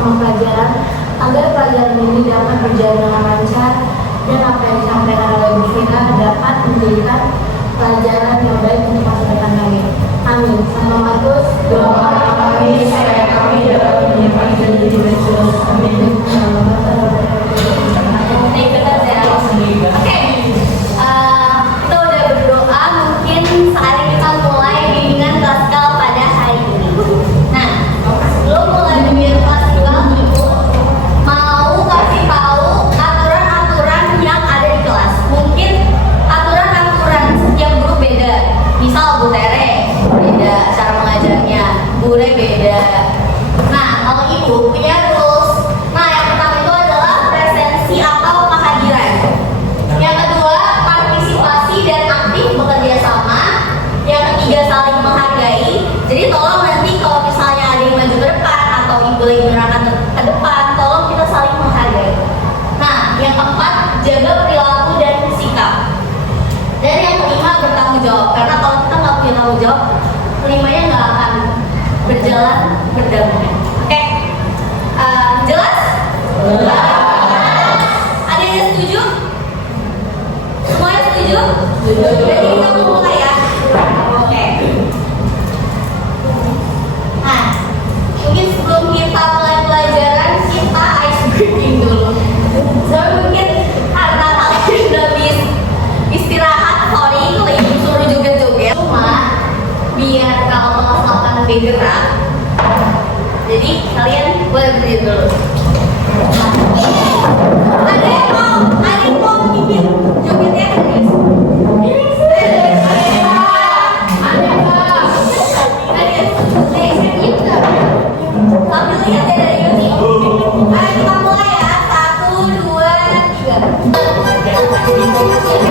sama pelajaran agar pelajaran ini dapat berjalan dengan lancar dan apa yang disampaikan oleh Bu Fira dapat menjadikan pelajaran yang baik untuk masa depan kami. Amin. Sama Markus, doa kami supaya kami dapat menyimpan janji Yesus. Amin. Oke, kita udah berdoa, mungkin saatnya kita mulai bimbingan klasikal pada hari ini. Nah, sebelum mulai bimbingan klasikal itu mau kasih tahu aturan-aturan yang ada di kelas. Mungkin aturan-aturan setiap guru beda. Misal Bu Tere beda cara mengajarnya, Bu Re beda. Nah, kalau Ibu punya rules. Nah, yang pertama itu adalah presensi atau kehadiran. Yang kedua, partisipasi dan aktif bekerja sama. Yang ketiga, saling menghargai. Jadi tolong nanti kalau misalnya ada yang maju ke depan atau Ibu lagi berangkat ke depan, tolong kita saling menghargai. Nah, yang keempat, jaga perilaku dan sikap. Dan yang kelima, bertanggung jawab. Karena kalau kita nggak punya tanggung jawab, kelimanya nggak akan berjalan berdampingan. Oke, jelas? Ada yang setuju? Semuanya setuju? Jadi kita mau mulai ya. Oke. Nah, mungkin sebelum kita mulai pelajaran, kita ice breaking dulu. So mungkin karena kalian udah istirahat, sorry kalau Ibu suruh joget-joget. Cuma biar kalau misalkan bergerak, jadi kalian boleh berdiri dulu. Ada yang mau bikin jogetnya kan guys? Sambil lihat ya dari YouTube. Ayo kita mulai ya. 1, 2, 3. Ayo dia joget.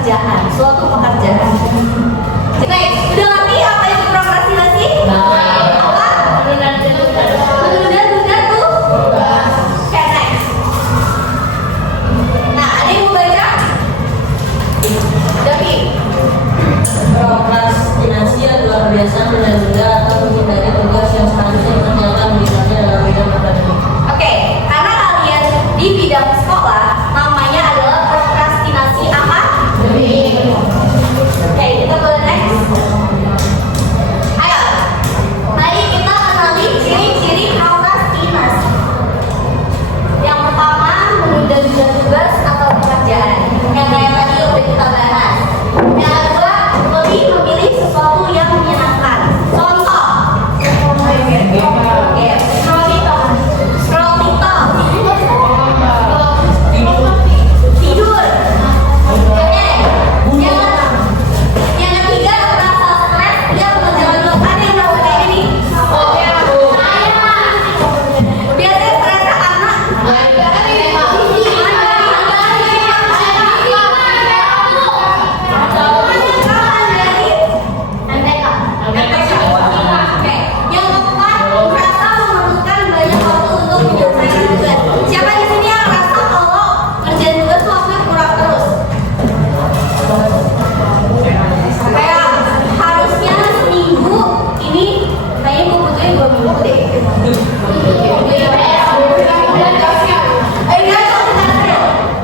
pekerjaan, suatu pekerjaan. Next, udah ngerti apa itu prokrastinasi? Apa? Menunda-tunda tuh. Oke, next. Nah, ada yang mau baca? Davi. Prokrastinasi adalah kebiasaan menunda atau menghindari tugas yang seharusnya dikerjakan misalnya dalam bidang akademik. Oke, karena kalian di bidang sekolah namanya adalah prokrastinasi apa? Oke, kita boleh next. Ayo, mari kita kenali ciri-ciri prokrastinasi. Yang pertama, menunda-nunda tugas atau pekerjaan. Yang kayak tadi udah kita bahas. Yang kedua, lebih memilih sesuatu yang menyenangkan. Contoh. Oke, scroll TikTok. Scroll TikTok. Tidur. Oke. Yang ketiga, merasa stres, dia menjalankan ada yang tahu kayak ini. Biasanya stres karena yang keempat, merasa memerlukan banyak waktu untuk menyelesaikan tugas. Siapa di sini yang merasa kalau kerjaan tugas tuh waktunya kurang terus? Kayak harusnya seminggu, ini kayaknya gue butuhin 2 minggu deh.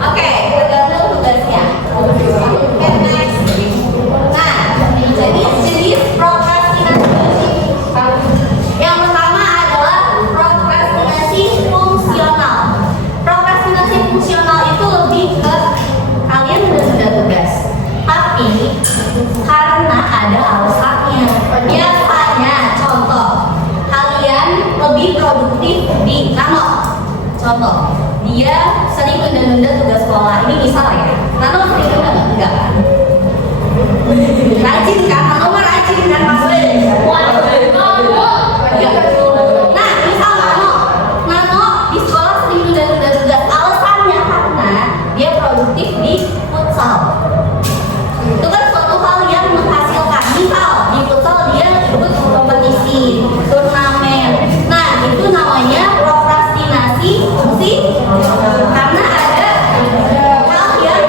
Oke, tergantung tugasnya. Oke, next. Nah, jadi jenis prokrastinasi yang pertama adalah prokrastinasi fungsional. Prokrastinasi fungsional itu lebih ke kalian menunda tugas, tapi karena ada alasannya. Biasanya, contoh, kalian lebih produktif di kantor. Contoh, dia sering menunda tugas sekolah. Ini misal ya, Nano sering nunda nggak? Enggak kan? Rajin kan? Nano mah rajin kan Mas Wen? Nah, misal Nano di sekolah sering nunda tugas. Alasannya karena dia produktif di futsal. Itu kan suatu hal yang menghasilkan. Misal di futsal dia ikut kompetisi, turnamen. Nah, itu namanya prokrastinasi fungsi karena ada hal yang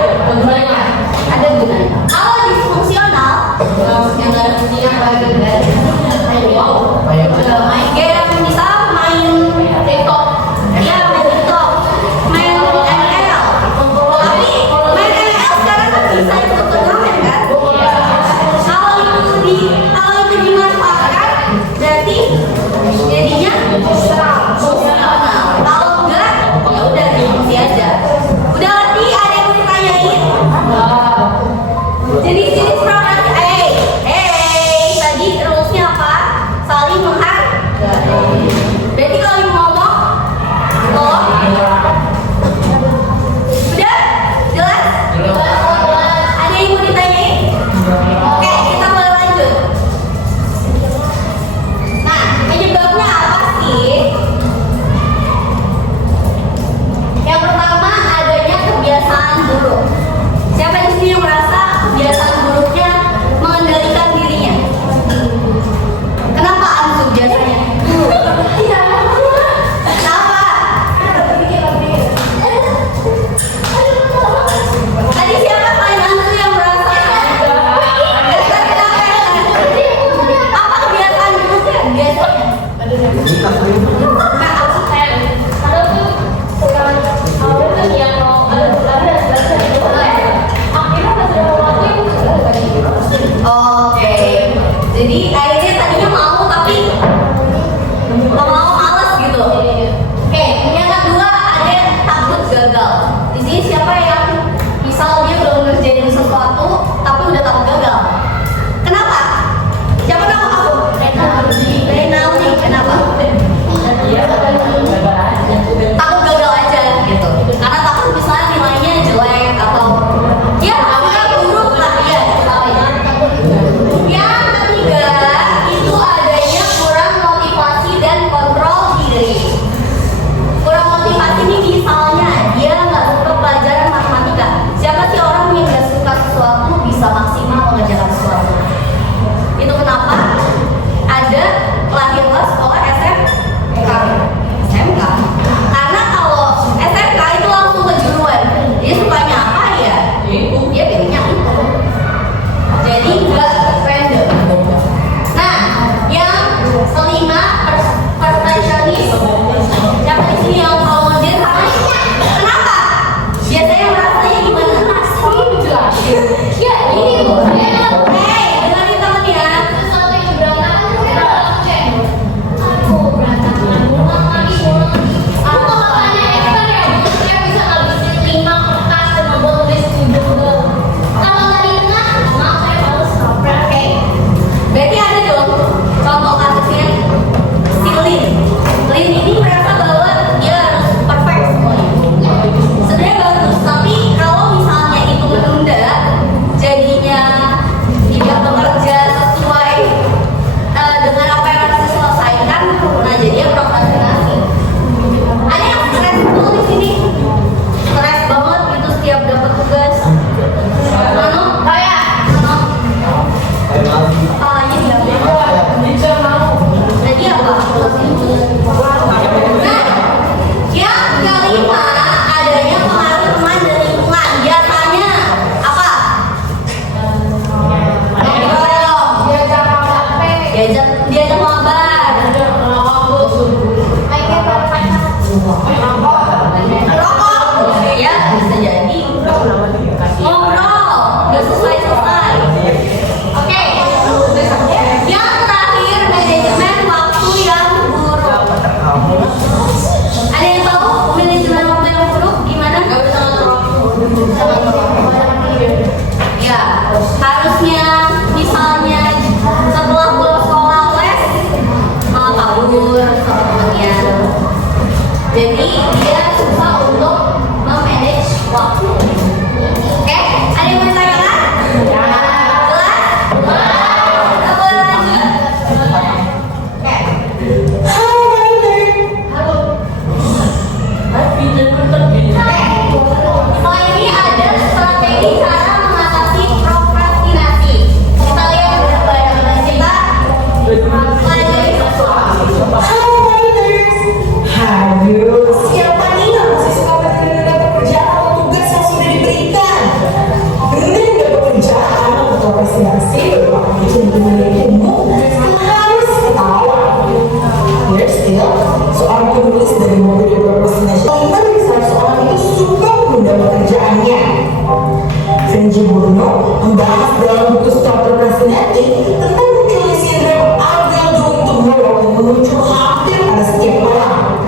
Bruno membahas dalam buku Stop Procrastinating tentang munculnya sindrom I will do it tomorrow yang muncul hampir pada setiap orang.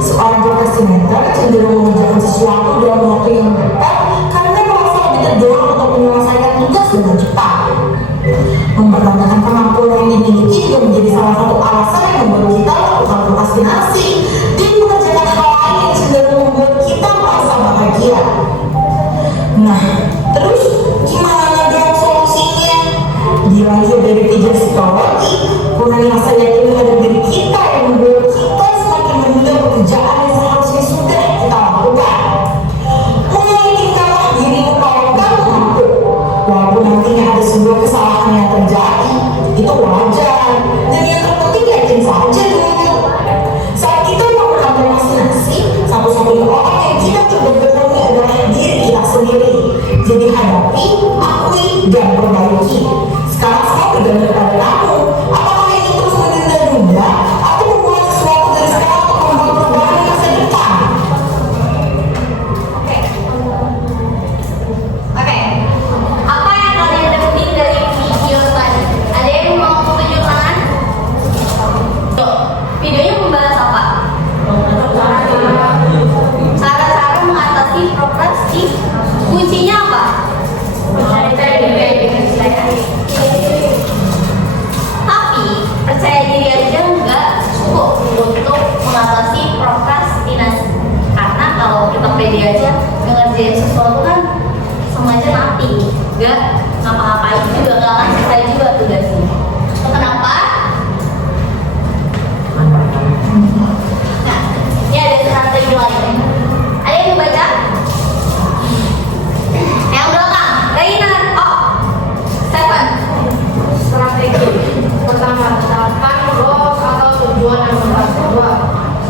Seorang prokrastinator cenderung mengerjakan sesuatu dalam waktu yang dekat karena merasa lebih terdorong untuk menyelesaikan tugas dengan cepat. Mempertanyakan kemampuan yang dimiliki juga menjadi salah satu alasan yang membuat kita melakukan prokrastinasi dan mengerjakan hal lain yang cenderung membuat kita merasa bahagia. Nah, terus gimana dong solusinya? Dilansir dari tiga psikologi, kurangnya rasa yakin terhadap diri kita yang membuat kita semakin menunda pekerjaan yang seharusnya sudah kita lakukan. Meyakinkanlah dirimu kalau kamu mampu, walaupun nantinya ada sebuah kesalahan yang terjadi, itu wajar. Dan yang terpenting yakin saja dulu. Saat kita melakukan prokrastinasi, satu-satunya orang yang kita coba bertemu adalah diri kita sendiri. Jadi hadapi, akui, dan perbaiki. Sekarang semua bergantung pada kamu. Apakah ingin terus menunda-nunda atau memulai sesuatu dari sekarang untuk membuat perubahan di masa depan? Oke. Apa yang kalian dapetin dari video tadi? Ada yang mau tunjuk tangan? Yuk, videonya membahas apa? Cara-cara mengatasi prokrastinasi. Kuncinya apa? Tapi percaya diri aja nggak cukup untuk mengatasi prokrastinasi. Karena kalau kita pede aja ngerjain sesuatu kan sama aja mati, nggak ngapa-ngapain juga, nggak akan selesai juga tugasnya. Kenapa? Nah, ini ada strategi lain. Ada yang mau baca? Yang belakang, Reina. Oh, Stefan. Strategi pertama, tetapkan goals atau tujuan yang jelas. Kedua,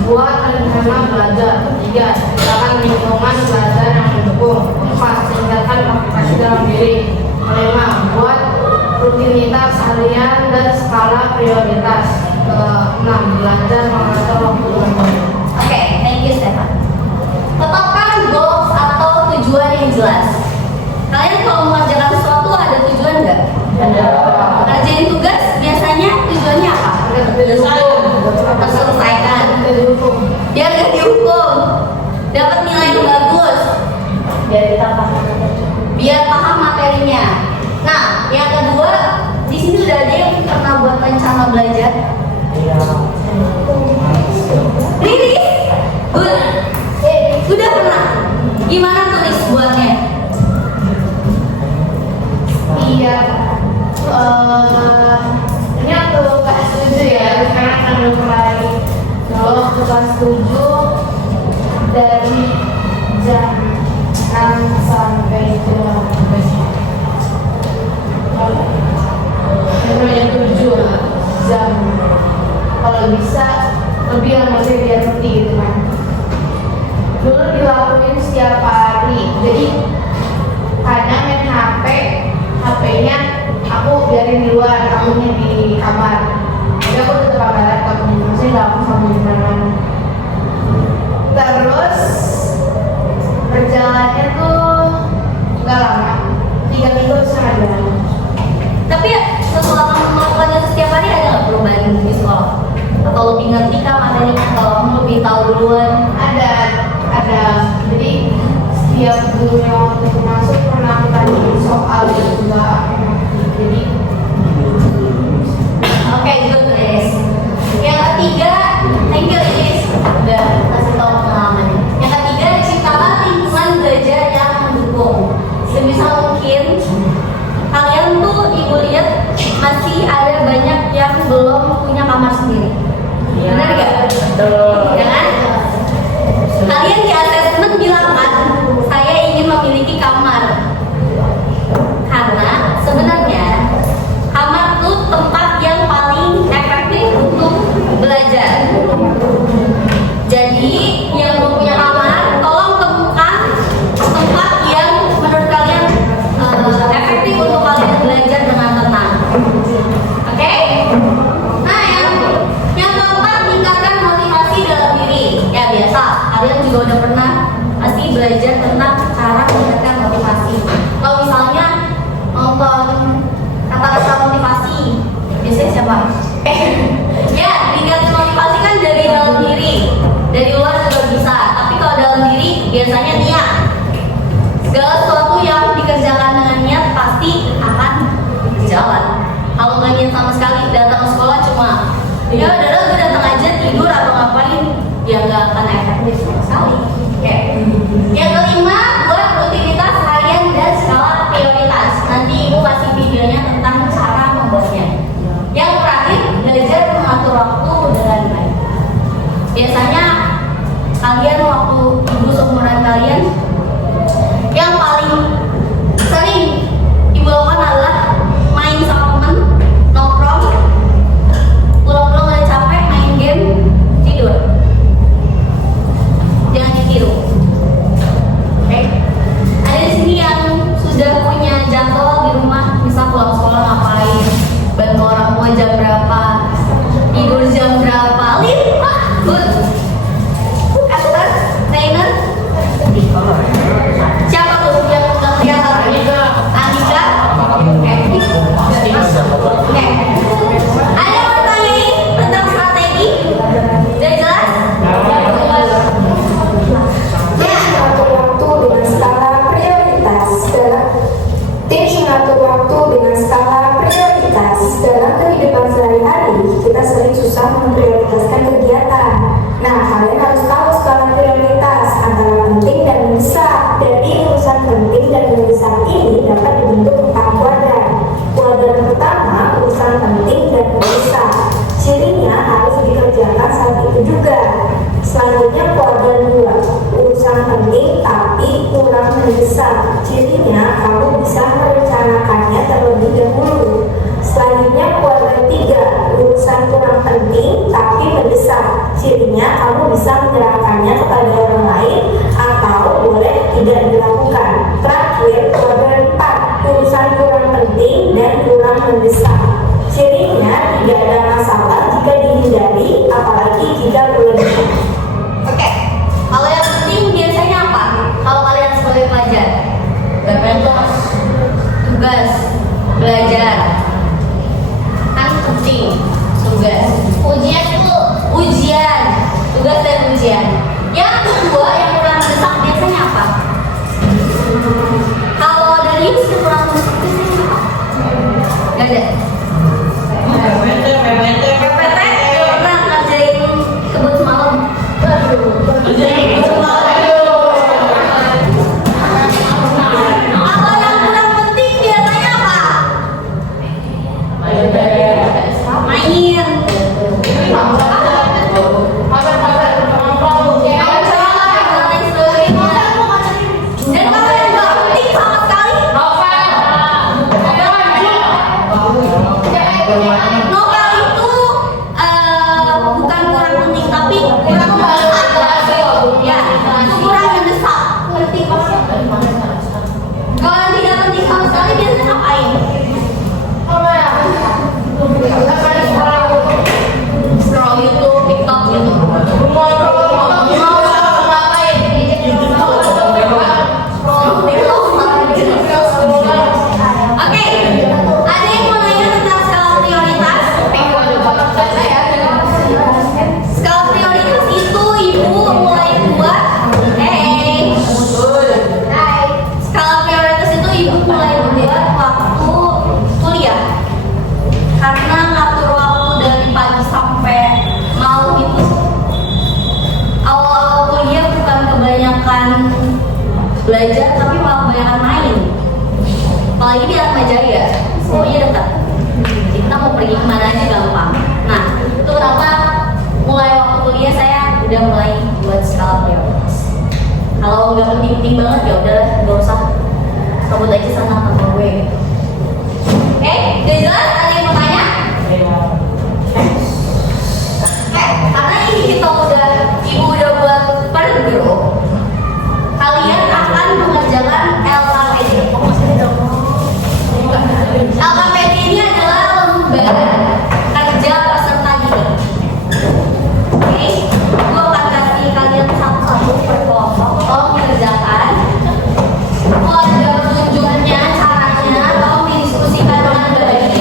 buat rencana belajar. Tiga, ciptakan lingkungan belajar yang mendukung. Empat, tingkatkan aplikasi dalam diri. Kelima, buat rutinitas harian dan skala prioritas. Keenam, belajar mengatur waktu dengan baik. Oke, thank you Stefan. Tetapkan goals atau tujuan yang jelas. Kalian kalau mengerjakan sesuatu ada tujuan nggak? Ada. Ngerjain tugas biasanya tujuannya apa? Terselesaikan. Biar nggak dihukum. Dapat nilai yang bagus. Biar kita paham. Biar paham materinya. Nah, yang kedua, di sini udah ada yang pernah buat rencana belajar. Iya. Really? Good. Udah pernah. Gimana tulis buatnya? Iya. Ini aku kelas 7 ya. Sekarang akan mulai. Kalau aku kelas 7 dari jam 6 sampai jam namanya 7 jam. Kalau bisa lebih lama sih biar ngerti gitu kan. Dulu dilakuin setiap hari. Jadi kadang main HP-nya aku biarin di luar, akunya di kamar. Jadi aku tetap pakai laptop, maksudnya nggak aku sambil jalan. Terus perjalanannya tuh nggak lama, 3 minggu setengah jalan. Tapi ya, setelah kamu melakukannya setiap hari ada nggak perubahan di sekolah? Atau lebih ngerti kah materi? Atau kamu lebih tahu duluan? Ada. Jadi setiap guru yang waktu itu masuk pernah aku tanyain soal juga. Jadi Oke, good guys. Yang ketiga, thank you guys udah kasih tahu pengalamannya. Yang ketiga, ciptakan lingkungan belajar yang mendukung. Sebisa mungkin kalian tuh ibu lihat masih ada banyak yang belum punya kamar sendiri. Benar nggak? Ya kan? Kalian di asesmen bilang kan, saya ingin memiliki kamar. Ya, tingkat motivasi kan dari dalam diri, dari luar juga bisa. Tapi kalau dalam diri biasanya niat. Segala sesuatu yang dikerjakan dengan niat pasti akan berjalan. Kalau nggak niat sama sekali, datang ke sekolah cuma ya udah gue datang aja tidur atau ngapain, ya nggak akan efektif sama sekali. Oke. Yang kelima, buat rutinitas harian dan skala prioritas. Nanti ibu kasih videonya tentang cara membuatnya. Yang terakhir, belajar mengatur waktu dengan baik. Biasanya kalian waktu ibu seumuran kalian yang paling sering ibu lakukan adalah main sama temen, nongkrong, pulang-pulang udah capek, main game, tidur. Jangan ditiru. Oke? Ada di sini yang sudah punya jadwal di rumah, misal pulang sekolah ngapain, bantu orang tua jam berapa, tidur jam berapa, lima, good. Actor, trainer, siapa tuh yang udah kelihatan? Andika. Oke. Ada yang mau tanyain tentang strategi? Udah jelas? Mengatur waktu dengan skala prioritas dalam kehidupan sehari-hari, kita sering susah memprioritaskan kegiatan. Nah, kalian harus tahu skala prioritas antara penting dan mendesak. Dari urusan penting dan mendesak ini dapat dibentuk 4 kuadran. Kuadran pertama, urusan penting dan mendesak. Cirinya harus dikerjakan saat itu juga. Selanjutnya kuadran 2, urusan penting tapi kurang mendesak. Cirinya kamu bisa merencanakannya terlebih dahulu. Selanjutnya kuadran 3, urusan kurang penting tapi mendesak. Cirinya kamu bisa menyerahkannya kepada orang lain atau boleh tidak dilakukan. Terakhir kuadran 4, urusan kurang penting dan kurang mendesak. Cirinya tidak ada masalah jika dihindari, apalagi jika berlebihan. Oke. Kalau yang penting biasanya apa? Kalau kalian sebagai pelajar, tugas, belajar, kan penting. Tugas, ujian itu ujian, tugas dan ujian. Yang kedua yang kurang mendesak biasanya apa? Kalau dari Yus kurang mendesak biasanya apa? Gak ada. PPT pernah ngerjain kebun semalam. Kalau yang kurang penting biasanya apa? Main. Dan kalau yang nggak penting sama sekali, novel itu bukan kurang penting tapi kurang mendesak. Ya, itu kurang mendesak. Kalau yang tidak penting sama sekali biasanya ngapain? Scroll YouTube, TikTok gitu. Mau ngapain? Scroll TikTok. Oke, ada yang mau nanya tentang skala prioritas? Skala prioritas itu ibu mulai buat. Skala prioritas itu ibu mulai buat waktu kuliah. Karena ngatur waktu dari pagi sampai malam itu awal-awal kuliah bukan kebanyakan belajar tapi malah kebanyakan main. Apalagi di Atmajaya, semuanya dekat. Kita mau pergi kemana aja gampang. Nah, itu kenapa mulai waktu kuliah saya udah mulai buat skala prioritas. Kalau nggak penting-penting banget ya udah nggak usah kabut aja sana sama gue. Oke, udah jelas? Ada yang mau tanya? Karena ini kita ibu udah buat per grup. Kalian akan mengerjakan LKPD. LKPD ini adalah lembaga kerja peserta didik. Oke, gue akan kasih kalian satu-satu per kelompok. Tolong dikerjakan. Mau ada petunjuknya, caranya, tolong didiskusikan dengan baik.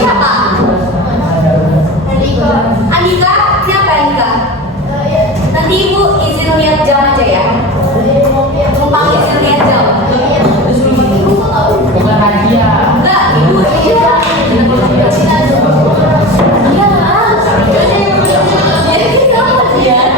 siapa? Andika. Andika? Siapa Andika? Nanti ibu izin lihat jam aja ya. Numpang izin lihat jam. Bukan hadiah. Enggak, ibu izin. Iya lah. Jadi kita hadiah.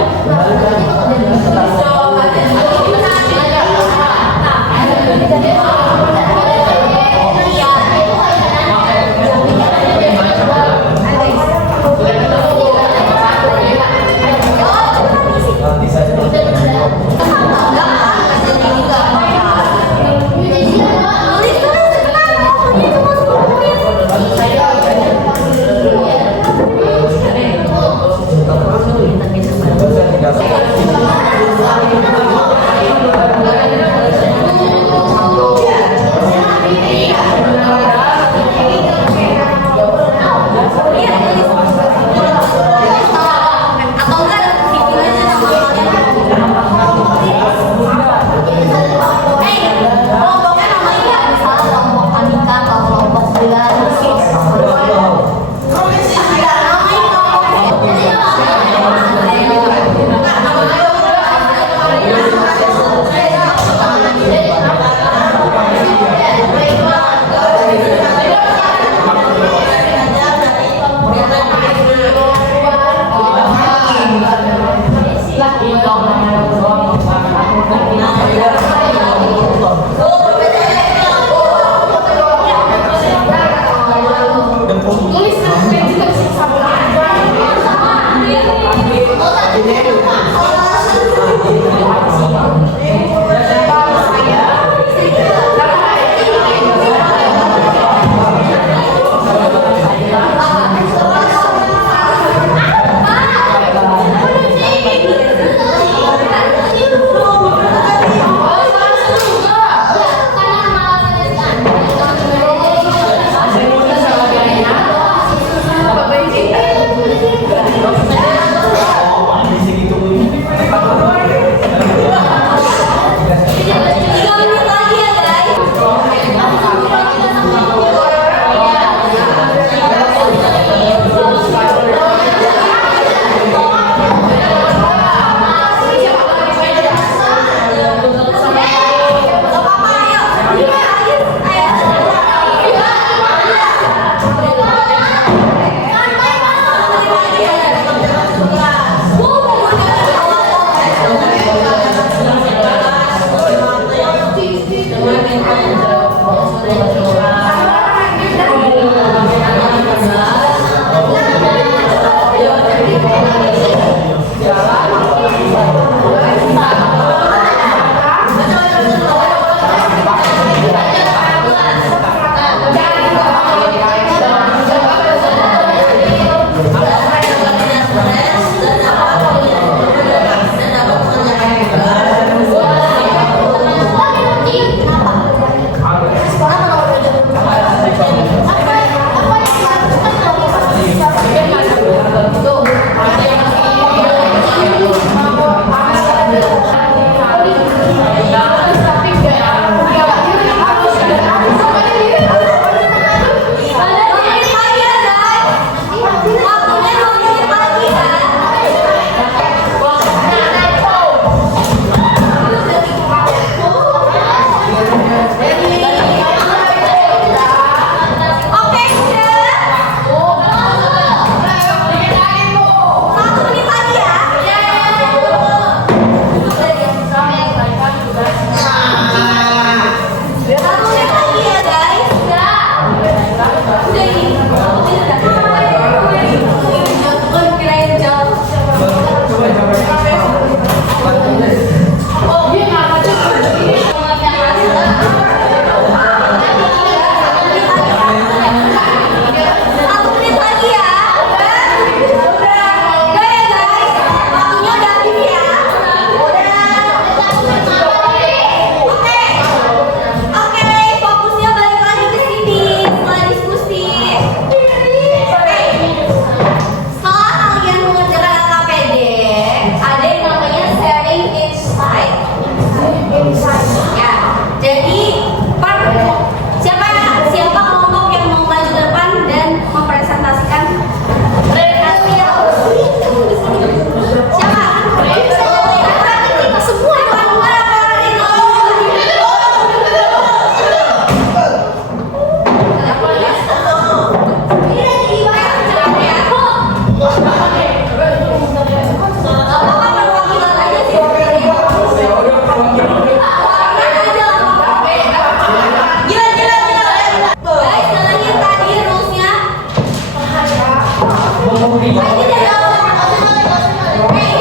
Ini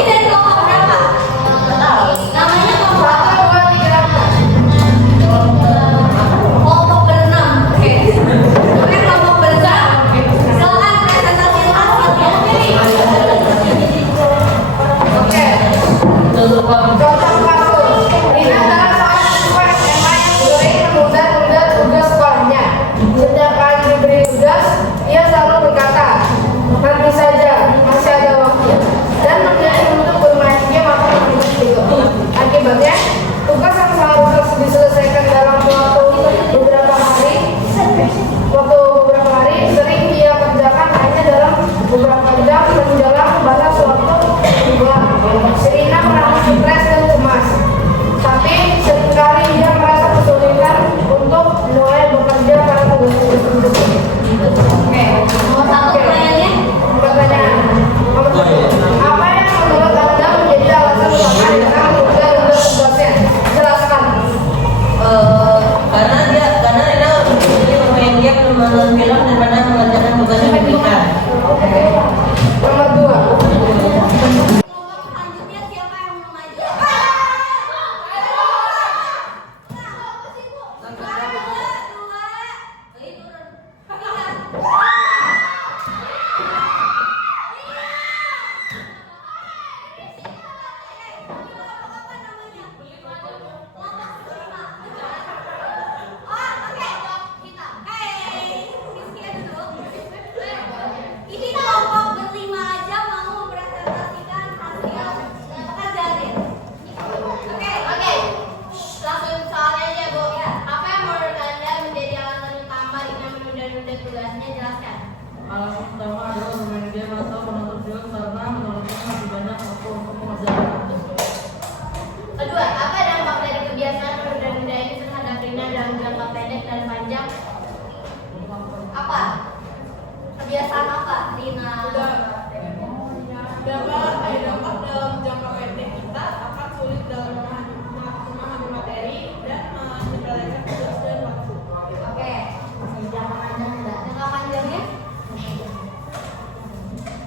dari kelompok berapa? Namanya kelompok apa? Kelompok berenam. Oke. Oke, kelompok berenam. Silakan presentasi hasilnya. Oke. Contoh kasus. Ini adalah seorang siswa SMA yang sering menunda-tunda tugas sekolahnya. Setiap kali diberi tugas, ia selalu berkata, nanti saja, masih ada waktu. Dan memilih untuk bermain game atau menonton video. Akibatnya, tugas yang seharusnya diselesaikan dalam beberapa hari, sering dia kerjakan hanya dalam beberapa jam menjelang batas waktu juga. Serina merasa stres dan cemas, tapi seringkali dia merasa kesulitan untuk mulai bekerja pada tugas-tugas tersebut. Oke. Nomor satu pertanyaannya. Pertanyaan nomor satu. Apa yang menurut Anda menjadi alasan utama dengan menunda tugasnya? Jelaskan. Karena Rina lebih bermain game, menonton film daripada mengerjakan tugas yang diberikan. Nomor dua. Kelompok selanjutnya siapa yang mau maju? Ini kelompok berlima aja mau mempresentasikan hasil pekerjaannya. Oke. Langsung soalnya aja, Bu. Apa yang menurut Anda menjadi alasan utama Rina menunda-nunda tugasnya? Jelaskan. Alasan utama adalah bermain game atau menonton film karena menurutnya masih banyak waktu untuk mengerjakan tugas. Kedua, apa dampak dari kebiasaan menunda-nunda ini terhadap Rina dalam jangka pendek dan panjang? Apa? Kebiasaan apa, Rina? Dampak dalam jangka pendek kita akan sulit dalam memahami materi dan menyelesaikan tugas dan waktu. Oke. Jangka panjang enggak? Jangka panjangnya?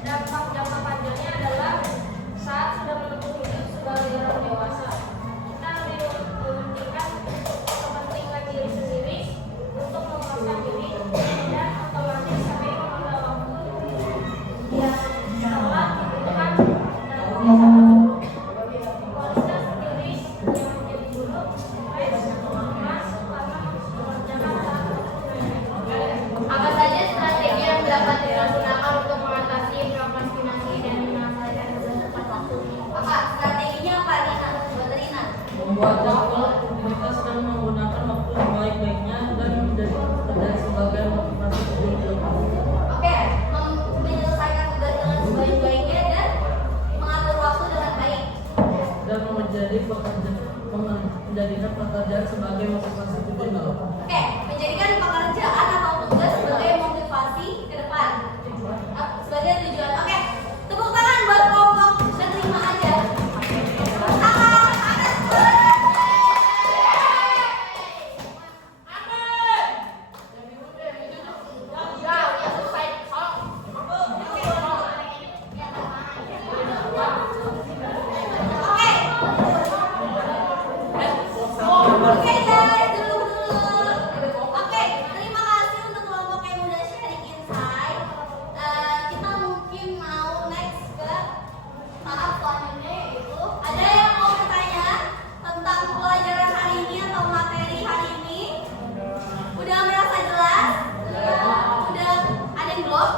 Dampak jangka panjangnya adalah saat sudah menempuh hidup sebagai orang dewasa, kita lebih mementingkan kepentingan diri sendiri untuk memuaskan diri dan otomatis kami mengambil waktu yang telah dibutuhkan dalam kualitas diri yang menjadi buruk supaya mas selama mengerjakan hal Apa saja strategi yang dapat digunakan untuk mengatasi prokrastinasi dan menyelesaikan tugas tepat waktu? Apa strateginya apa, Rina? Buat Rina. Membuat jadwal aktivitas dan menggunakan waktu sebaik-baiknya dan menjadi sebagai motivasi untuk depan. Oke, menyelesaikan tugas dengan sebaik-baiknya dan mengatur waktu dengan baik. Dan menjadikan pekerjaan sebagai motivasi untuk depan. Oke, menjadikan pekerjaan atau tugas sebagai motivasi ke depan. Sebagai tujuan. Oke, tepuk tangan buat kelompok berlima aja. Tepuk tangan, panas. Oke guys, dulu. Oke, terima kasih untuk kelompok yang udah sharing insight. Kita mungkin mau next ke tahap selanjutnya, yaitu ada yang mau bertanya tentang pelajaran hari ini atau materi hari ini? Udah merasa jelas? Udah ada yang belum?